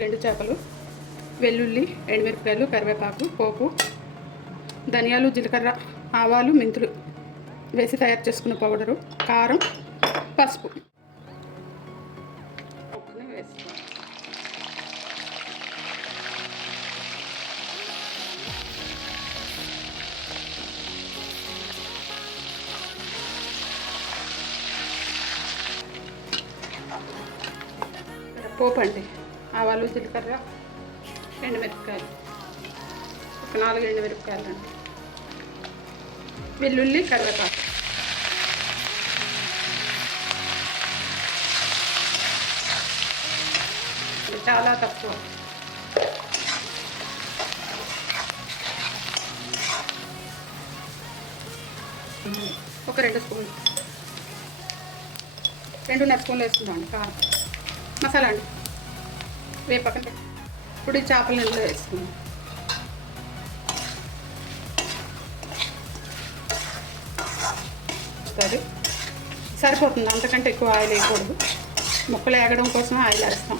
2 చేపలు, వెల్లుల్లి, ఎండుమిరపకాయలు, కరివేపాకు, పోపు, ధనియాలు, జీలకర్ర, ఆవాలు, మెంతులు వేసి తయారు చేసుకున్న పౌడరు, కారం, పసుపు వేసుకోవాలి. పోపు అండి, ఆవాలు, జీలకర్ర, ఎండుమిరపకాయలు, ఒక 4 ఎండుమిరపకాయలు అండి, వెల్లుల్లి, కరివేపాకు, చాలా తక్కువ, ఒక 2 స్పూన్లు, 2.5 స్పూన్లు వేసుకుందామండి కారం. మసాలా అండి పక్కన. ఇప్పుడు ఈ చేపల నీళ్ళు వేసుకుందాం. సరిపోతుంది, అంతకంటే ఎక్కువ ఆయిల్ వేయకూడదు. ముక్కలు వేగడం కోసం ఆయిల్ వేస్తాం.